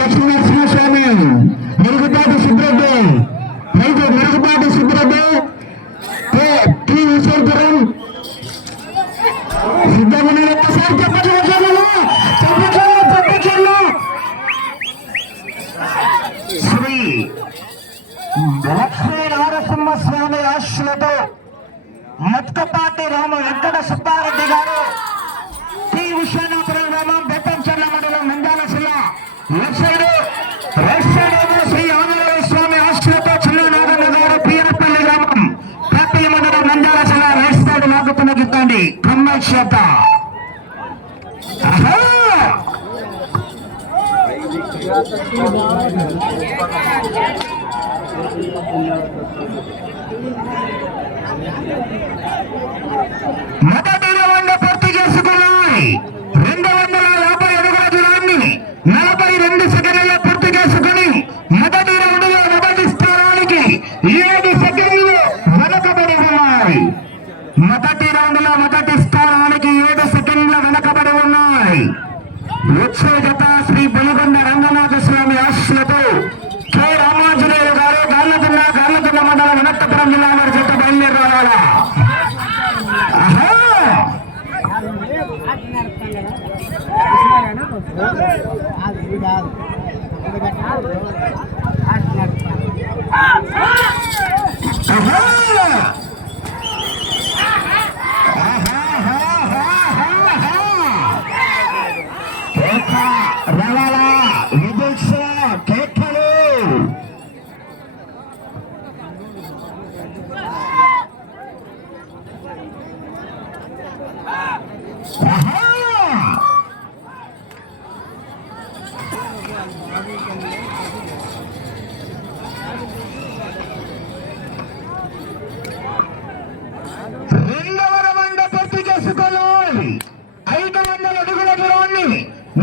లక్ష్మీనరసింహస్వామి మెరుగుపాటి సుబ్రహ్మ మెరుగుపాటి సుబ్రహ్మ విశ్వంతరం సిద్ధమని ఒక్కసారి శ్రీ లక్ష్మీ నరసింహస్వామి ఆశలతో మత్కపాటి రామ వెంకట సుబ్బారెడ్డి గారు టి విశ్వనాథపురం గ్రామం బెత్తంచెర్ల మండలం నంద్యాల జిల్లా రైట్ సైడ్ శ్రీ ఆంజనేయ స్వామి ఆశలతో చిన్ననాగన్న గారు పీరపల్లి గ్రామం కాపల్లి మండలం నంద్యాల జిల్లా రైట్ సైడ్ లాగుతున్న గిద్దండి కమ్మల్ చేత మొదటి రౌండ్ పూర్తి చేసుకున్నాయి. 250 అడుగుల దూరాన్ని 42 సెకండ్లలో పూర్తి చేసుకుని మొదటి రౌండ్ లో మొదటి స్థానానికి 7 సెకండ్లు వెనకబడి ఉన్నాయి. మొదటి రౌండ్ లో మొదటి స్థానానికి 7 సెకండ్లు వెనకబడి ఉన్నాయి. వచ్చే జత శ్రీ బలిగొండ రంగనాథ స్వామి ఆశలతో కె రామాంజనేయులు గారు గార్లదిన్న మండలం అనంతపురం జిల్లా వారి జత బయలుదేరి రావాలా. రవాలా విదుక్ష కేకలు రెండవ రౌండ్ పూర్తి చేసుకోవాలి. 500 అడుగుల దూరాన్ని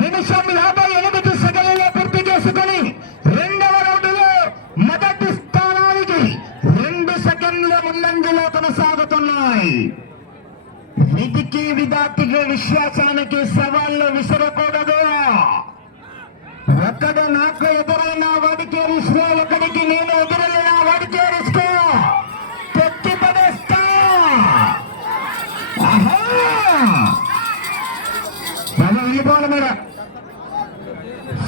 నిమిషం 58 సెకండ్లలో పూర్తి చేసుకుని రెండవ రౌండ్ లో మొదటి స్థానానికి 2 సెకండ్ల ముందంజలో కొనసాగుతున్నాయి. విధికి విధాతికి విశ్వాసానికి సవాళ్లు విసరకూడదు. ఒక్కడు నాకు ఎదురైనా వాడికి రిస్కో, ఒకడికి నేను ఎదురైనా వాడికి రిస్కో. తెచ్చి పడేస్తా. వెళ్ళిపోవాలి మీరు.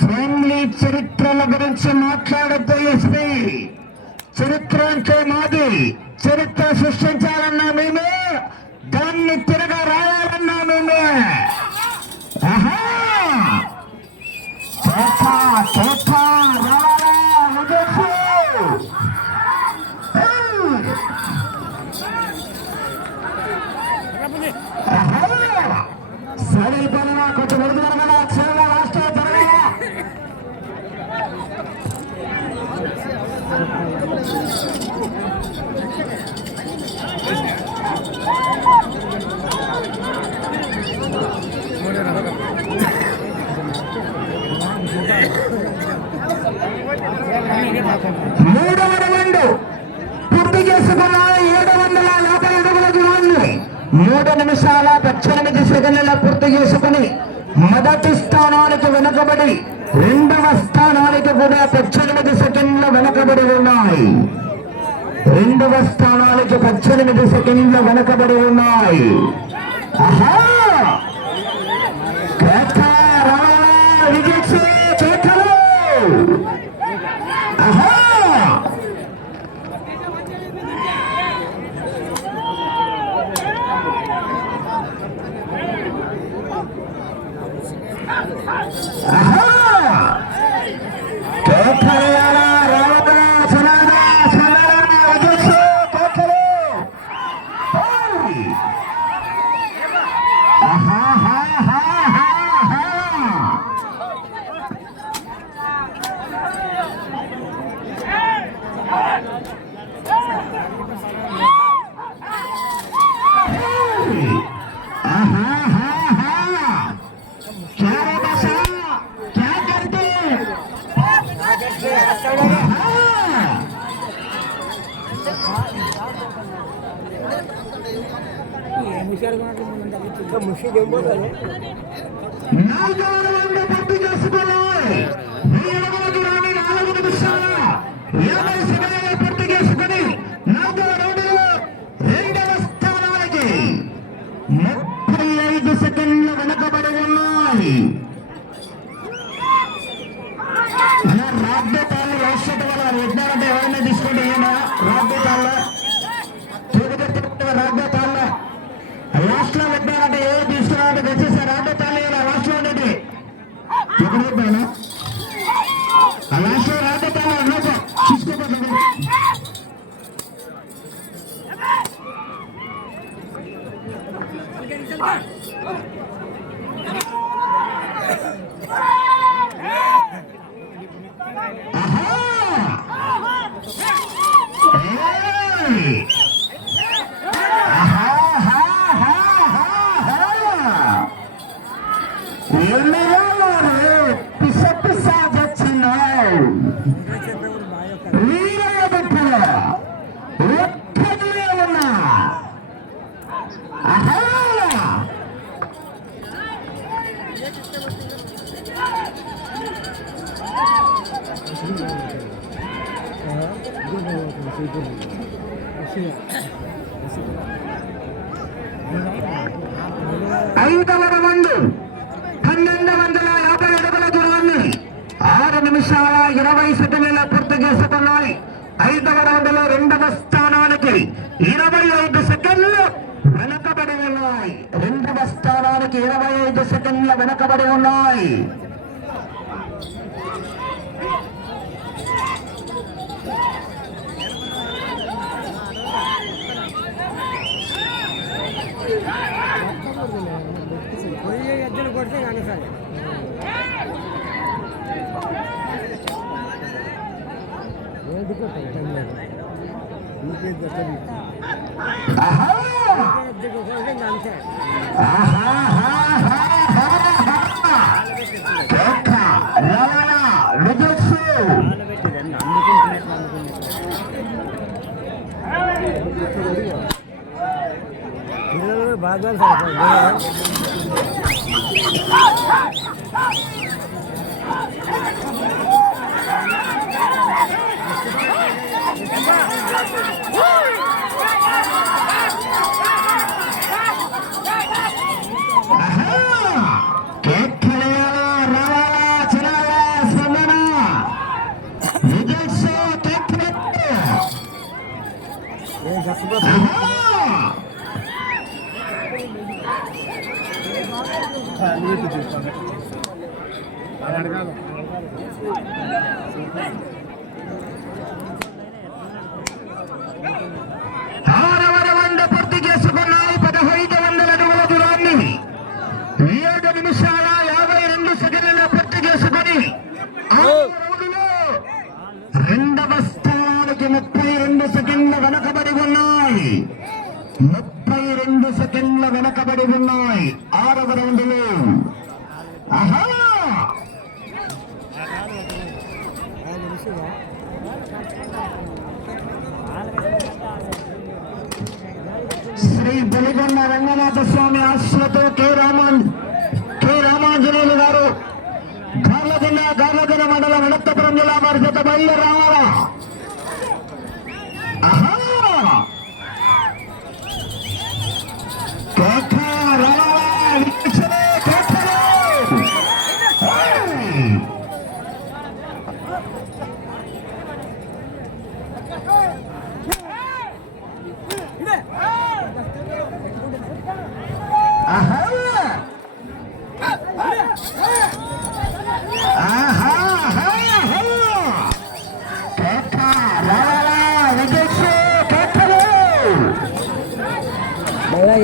ఫ్యామిలీ చరిత్రల గురించి మాట్లాడద్దు. ఎస్పీ చరిత్ర అంటే మాది. చరిత్ర సృష్టించాలన్నా మేమే, దాన్ని తిరగ రాయాలన్నా మేమే. సరే పనులు కొంచెం వరకు కదా చాలా రాష్ట్ర జరగాల. మూడవ రౌండ్ పూర్తి చేసుకున్న 750 అడుగుల దూరాన్ని 3 నిమిషాల 18 సెకండ్ల పూర్తి చేసుకుని మొదటి స్థానానికి వెనుకబడి రెండవ స్థానానికి కూడా 18 సెకండ్ల వెనుకబడి ఉన్నాయి. రెండవ స్థానానికి 18 సెకండ్ల వెనుకబడి ఉన్నాయి. నాలుగవ రౌండ్ పూర్తి చేసుకున్నాయి. 4 నిమిషాల 50 సెకండ్ల పూర్తి చేసుకుని 4వ రౌండ్లో 2వ స్థానానికి 35 సెకండ్లు వెనకబడి ఉన్నాయి. రాబోతాళ్ళు రాష్ట్ర వాళ్ళు ఎట్లాంటి ఎవరైనా తీసుకుంటే ఏమా రాబోతాళ్ళ రాబోతాళ్ళ లాస్ట్ లో పెట్టారంటే ఏ తీసుకున్నారంటే తెచ్చేస్తారు. రాబోతాళ్ళు లాస్ట్ లో ఉండేది ఎక్కడైపోయినా ఆ లాస్ట్ లో రాబోతాళ్ళు చూసుకోబోతుంది. ఐదవ రౌండ్ 1250 అడుగుల దూరాన్ని 6 నిమిషాల 20 సెకండ్ల పూర్తి చేసుకున్నాయి. 5వ రౌండ్ లో 2వ స్థానానికి 25 సెకండ్లు వెనకబడి ఉన్నాయి. 2వ స్థానానికి 25 సెకండ్ల వెనకబడి ఉన్నాయి. బాగా పూర్తి చేసుకున్నాయి. 1500 అడుగుల దూరాన్ని 7 నిమిషాల 52 సెకండ్ల పూర్తి చేసుకుని 2వ స్థానానికి 32 సెకండ్ల వెనకబడి ఉన్నాయి. 32 సెకండ్ల వెనకబడి ఉన్నాయి. 6వ రౌండ్లో శ్రీ బలిగొండ రంగనాథ స్వామి ఆశ్రతో కె రామాంజనేయులు గారు గార్లదిన్న మండలం అనంతపురం జిల్లా వారి చేత బయలుదేరి రావాలా.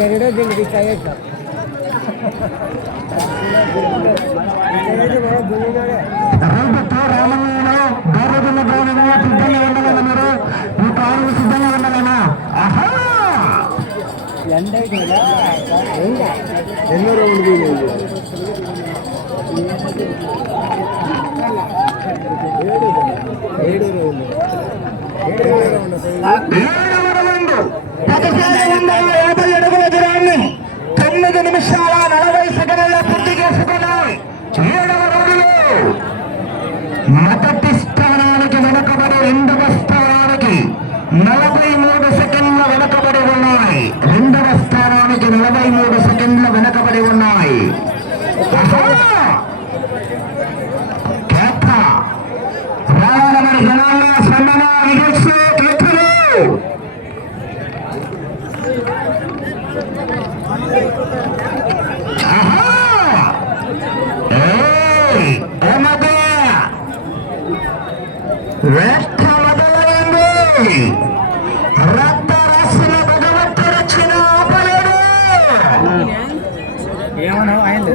ಎರಡೋ ದಿನ ಬೇಕಾಯ್ತು రామయ్య గౌరవ గౌరవ సిద్ధంగా ఉండాలి. మీరు ఈ కారు సిద్ధంగా ఉండాలన్నా ఎన్నో రౌండ్ 7వ రౌండ్ 1750 అడుగుల దూరాన్ని 9 నిమిషాల 40 సెకండ్ల పూర్తి చేసుకున్నాయి. 7వ రౌండ్లో మొదటి స్థానానికి వెనుకబడి 2వ స్థానానికి 43 సెకండ్ల వెనుకబడి ఉన్నాయి. 2వ స్థానానికి 43 సెకండ్ల వెనుకబడి ఉన్నాయి. రావాలని జనాల్లో స్పందన విజయశ్రీ కేతులు వేట మొదలైంది. రక్త రాసిన భగవంతుడు వచ్చిన ఆపలేడు. ఏమన్నా అయింది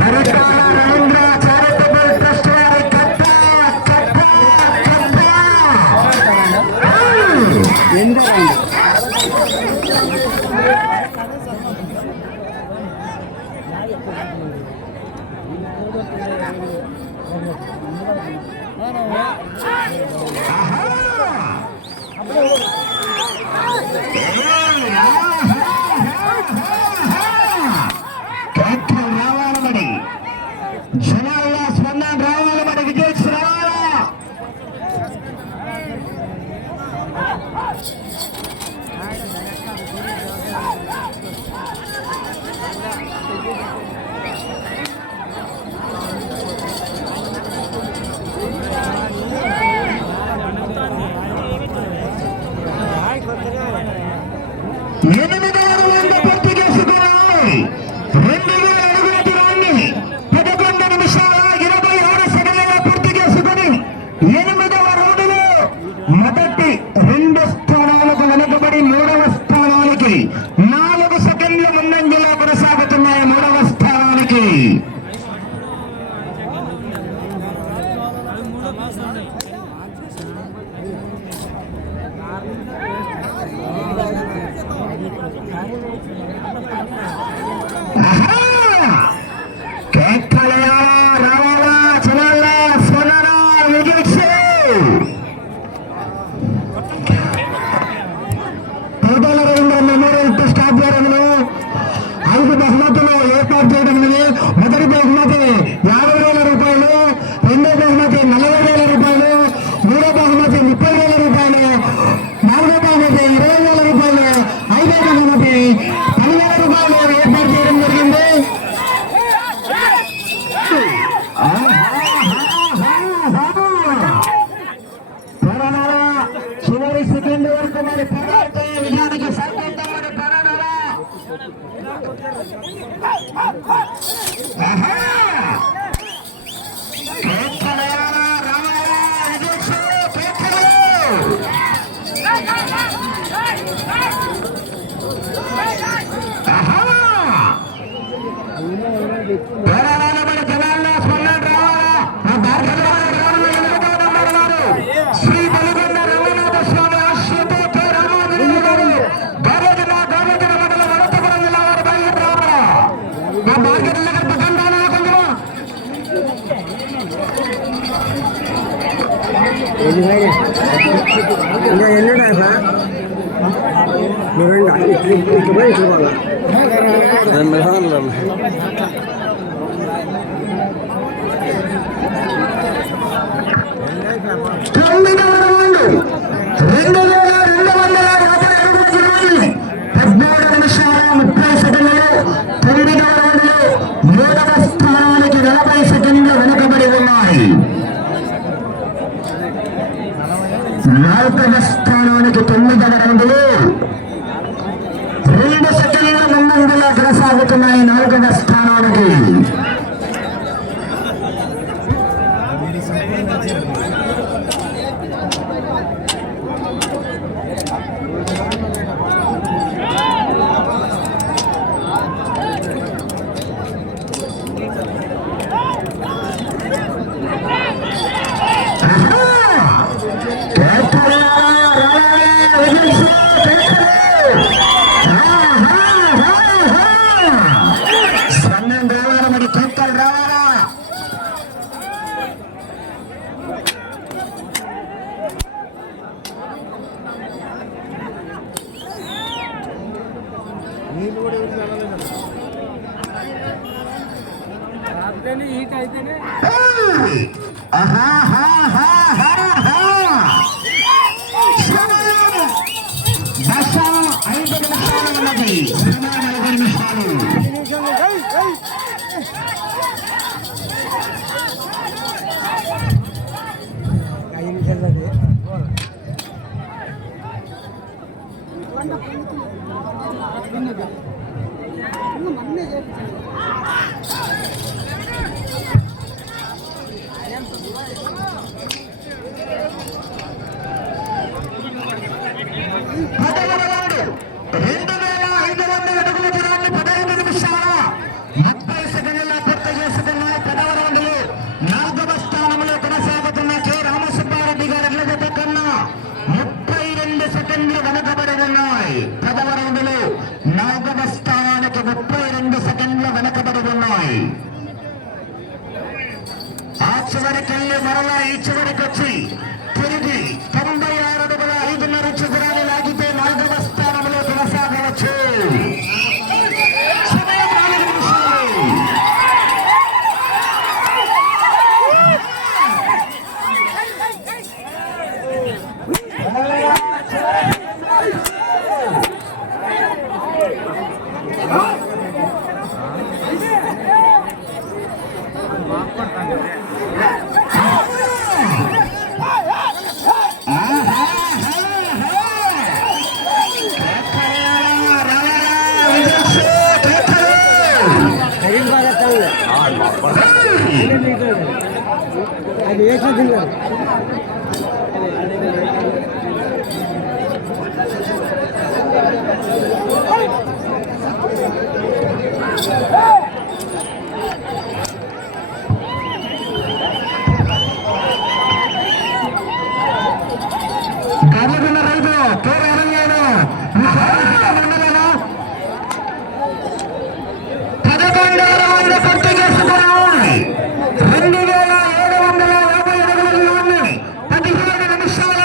పరిటాల రవీంద్ర చారిటబుల్ ట్రస్ట్ వారి కట్ట కట్ట కట్ట రావాలమని జనాల్లో స్పందన రావాలమని విజయ్ రావాలా. మొదటి 2 స్థానాలకు వెనుకబడి 3వ స్థానానికి 4 సెకండ్ల ముందంజలో కొనసాగుతున్నాయి. 3వ స్థానానికి రావాలా చలాలా సోనారా విజయ్ పేదల రవీంద్ర మెమోరియల్ ట్రస్ట్ ఆధ్వర్యంలో 5 బహుమతులు ఏర్పాటు చేయడం అనేది. మొదటి బహుమతి 50,000 రూపాయలు, రెండో బహుమతి 40,000 రూపాయలు, మూడో బహుమతి 30,000 రూపాయలు, నాలుగో బహుమతి 20,000 రూపాయలు, ఐదో బహుమతి 10,000 రూపాయలు ఏర్పాటు చేయడం జరిగింది. చివరి సెకండ్ వరకు మరి పోరాడితే విజయానికి సంకేతం మరి పోరాడాలా. శ్రీ బలిగొండ రంగనాథ స్వామి ఆశ్రతో ఇంకా ఎన్నడా సార్ ఇటు పోయి చూడాలి నాలుగవ స్థానానికి 9వ రౌండ్లో 2 సెకండ్ల ముందంజలో కొనసాగుతున్నాయి. 4వ స్థానానికి హీట్ అయితేనే దశ 5 నిమిషాలు ఉన్నది. 4 నిమిషాలు. 5 నిమిషాలు. చివరికెళ్ళి మరలా ఈ చివరికి వచ్చి తిరిగి 96 అడుగుల 5.5 చదరాన్ని లాగితే 4వ స్థానంలో కొనసాగవచ్చు. సమయం 4 నిమిషాలు. అది వేసింది గర్వగున్న రైతు కేవలం 11వ రౌండ్ పూర్తి చేసుకున్నాయి. 2750 అడుగుల 17 నిమిషాల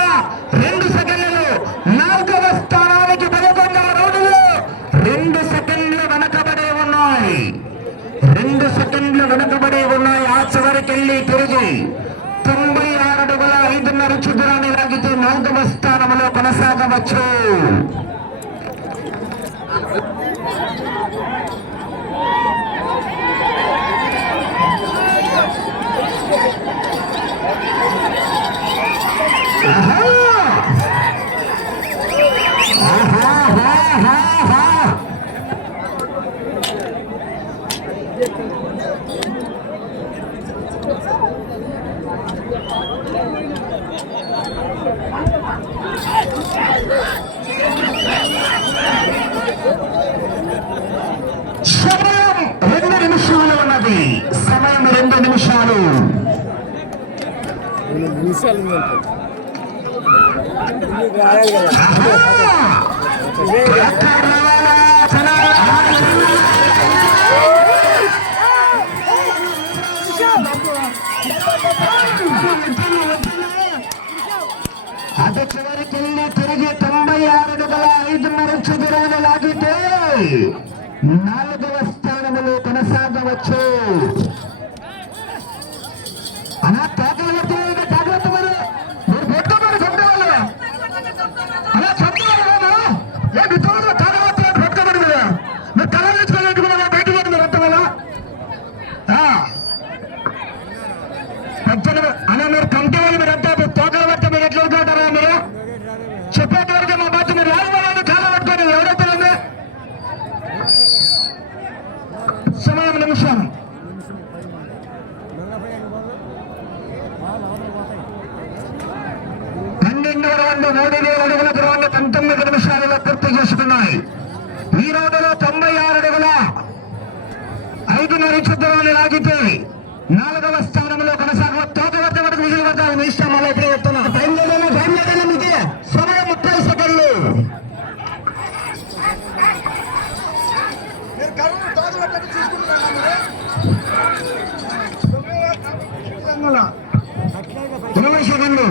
2 సెకండ్లు 4వ స్థానానికి 11వ రౌండ్లో 2 సెకండ్లు వెనకబడి ఉన్నాయి. 2 సెకండ్లు వెనకబడి ఉన్నాయి. ఆ చివరికెళ్ళి తిరిగి 96 అడుగుల 5.5 చదరాన్ని లాగితే 4వ స్థానంలో కొనసాగవచ్చు. సమయం 2 నిమిషాలు ఉన్నది. సమయం 2 నిమిషాలు. అది చివరికెళ్ళి తిరిగి 96 అడుగుల 5.5 చదరాన్ని లాగితే 4వ స్థానంలో కొనసాగవచ్చు. అలా తాకలు పడుతుంది. జాగ్రత్త మరి మీరు పెట్టుబడి చెప్తారు. అలా చెప్తారు. ఏ మిత్రులు తాగవచ్చు పెట్టుబడి కదా మీరు తల తెచ్చుకోవాలంటే బయట పోతుంది అంత వల్ల అలా మీరు కమిటీ వాళ్ళు మీరు అంతా తోకలు పడితే మీరు ఎట్లా ఉంటారా? మీరు చెప్పేట వరకు మా బాధ్యత. మీరు రాజు చాలా పట్టుకోండి. ఎవరైతే సమయం నిమిషం. అడుగుల దూరాన్ని 19 నిమిషాలలో పూర్తి చేసుకున్నాయి. ఈ రోజులో 96 అడుగుల 5.5 చదరాన్ని లాగితే 4వ స్థానంలో కొనసాగ తోకవర్త వరకు విజయం పడతారు. మీ ఇష్టం అలా ఎప్పుడే చెప్తున్నా. టైం లేదన్నా మీకే. సమయం 30 సెకండ్లు. ఇరవై సెకండ్లు.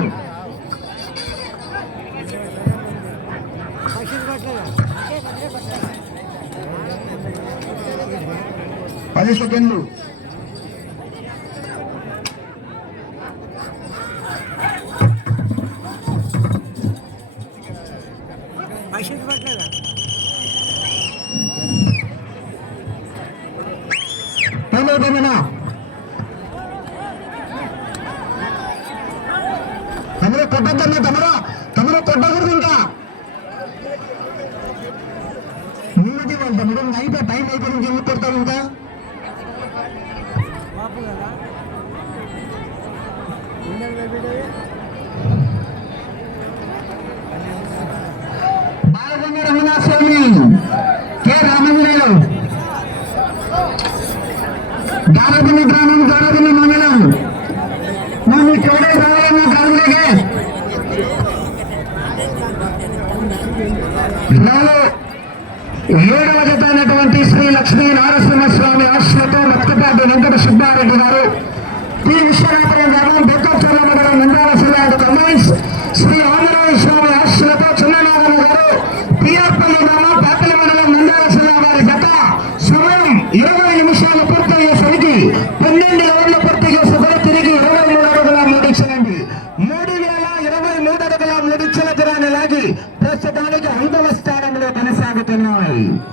10 సెకండ్లు. మనిషికి పట్టలేదా తమరు కొట్టద్దన్నా తమరు కొట్టకూడదు. ఇంకా నీటి వాళ్ళు తమరు అయిపోయి టైం అయిపోయి ఇంకేమి కొడతారు ఇంకా. బాపు కదా ఉండదు బాలగంగ రమణస్వామి కె రామవీరాలు గారపల్లి గ్రామం గారపల్లి మండలం నన్ను చూడే రావాలన్న గ్రామంలోకి 7వ జత అయినటువంటి శ్రీ లక్ష్మీ నారసింహస్వామి ఆశ్రమం